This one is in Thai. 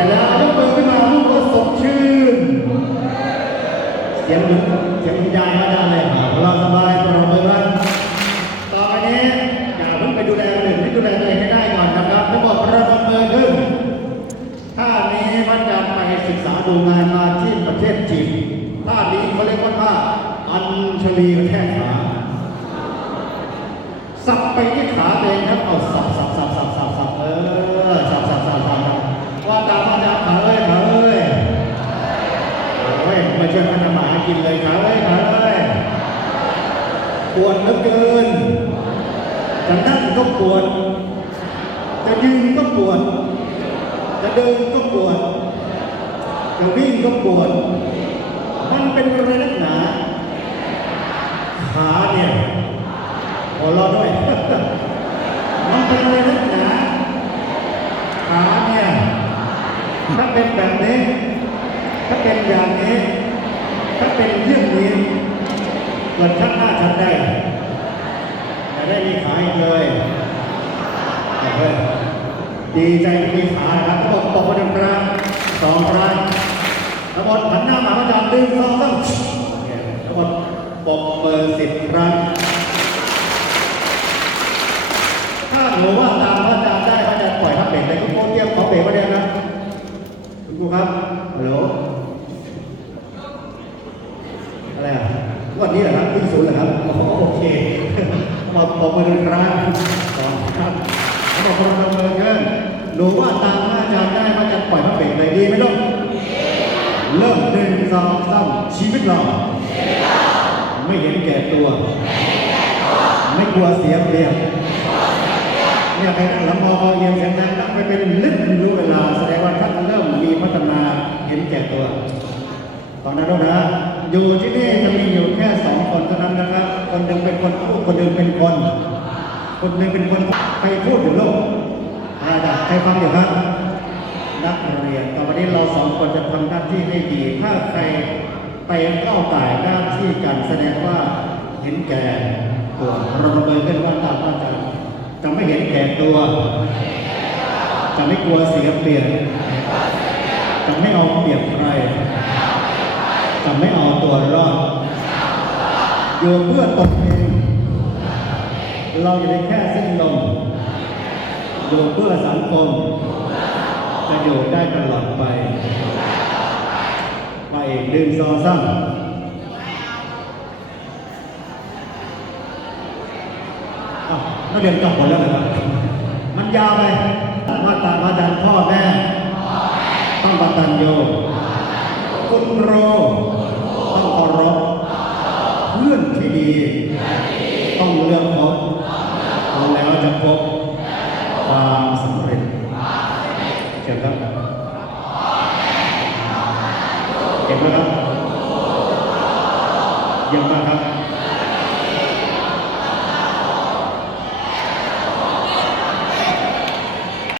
แต่แล้วยกมือขึ้นมาลูกก็สดชื่น เสียงเหมือนเสียงคุณยายมาได้เลยเราสบายปลอดภัยต่อไปนี้อย่าเพิ่งไปดูแลคนอื่นให้ดูแลตัวเองให้ได้ก่อนนะครับไม่บอกประเมินขึ้น ถ้านี้มันจะไปศึกษาดูงานมาที่ประเทศจีนท่านี้เขาเรียกว่าท่าอัญชลีกระแทกขาสับไปที่ขาเองครับเอาสับสับสับสับสับสับเออสับสับสับสับสับว่าตามมาจากขาเอ้ยขาเอ้ยขาเอ้ยไม่ใช่พันธมาหากินเลยขาเอ้ยขาเอ้ยป วดเหลือเกิน จะนั่งก็ปวด จะยืนก็ปวด จะเดินก็ปวด จะวิ่งก็ปวด มันเป็นอะไรนักหนา ขาเนี่ยหัวเราด้วยมันเป็นอะไรนักหนา ขาเนี่ย ถ้าเป็นแบบนี้ ถ้าเป็นอย่างนี้ ถ้าเป็นเรื่องนี้เกิดชักหน้าชัดได้ ได้มีขาอีกเลยดีใจที่มีขาครับทั้งหมดตกมาหนึ่งครั้งสองครั้งทั้งหมดหันหน้ามาพระอาจารย์ดึงสองสามเนี่ยทั้งหมดปกเบอร์สิบครั้งถ้าหนูว่าตามพระอาจารย์ได้พระอาจารย์ปล่อยทับเบรกเลยคุณโค้ชเทียบขอเบรกประเด็นนะคุณครูครับฮัลโหลอะไรอะวันนี้เหรอครับที่ศูนย์เหรอครับ หมดปกเบอร์หนึ่งครั้งสองครั้งเขาบอกคนประเมินเกินหนูว่าตามพระอาจารย์ได้พระอาจารย์ปล่อยพระเบรกเลยดีไหมลูกเริ่มหนึ่งสองสามชีวิตเรา ไม่เห็นแก่ตัว ไม่กลัวเสียเปรียบเนี่ยไปนั่งหลังมอเอียงเสียงดังนั่งไปเป็นลึกรู้เวลา แสดงว่าท่านเริ่มมีพัฒนาเห็นแก่ตัว ตอนนั้นลูกนะอยู่ที่นี่ คนเท่านั้นนะครับ คนหนึ่งเป็นคนพูดคนหนึ่งเป็นคน คนหนึ่งเป็นคนใครพูดอยู่โลกอาจารย์ใครฟังอยู่ครับนักเรียนต่อไปนี้เราสองคนจะทำหน้าที่ให้ดี ถ้าใครไปเข้าต่ายหน้าที่กันแสดงว่าเห็นแก่ตัวเราประเมินกันว่าตามอาจารย์จะไม่เห็นแก่ตัว จะไม่กลัวเสียเปรียบจะไม่เอาเปรียบใครจะไม่เอาตัวรอด อยู่เพื่อตนเอง เราอยู่ในแค่สิ้นลมอยู่เพื่อสังคม จะอยู่ได้ตลอดไป ไปดึงซอซ้ำนักเรียนจบหมดแล้วเหรอครับ มันยาวไปว่าตามาจารย์พ่อแม่ ต้องบัตัญญูคุณครูต้องเคารพ ดีต้องเลือกพบเอาแล้วจะพบความสำเร็จเชิญครับเก่งไหมครับเยี่ยมมากครับ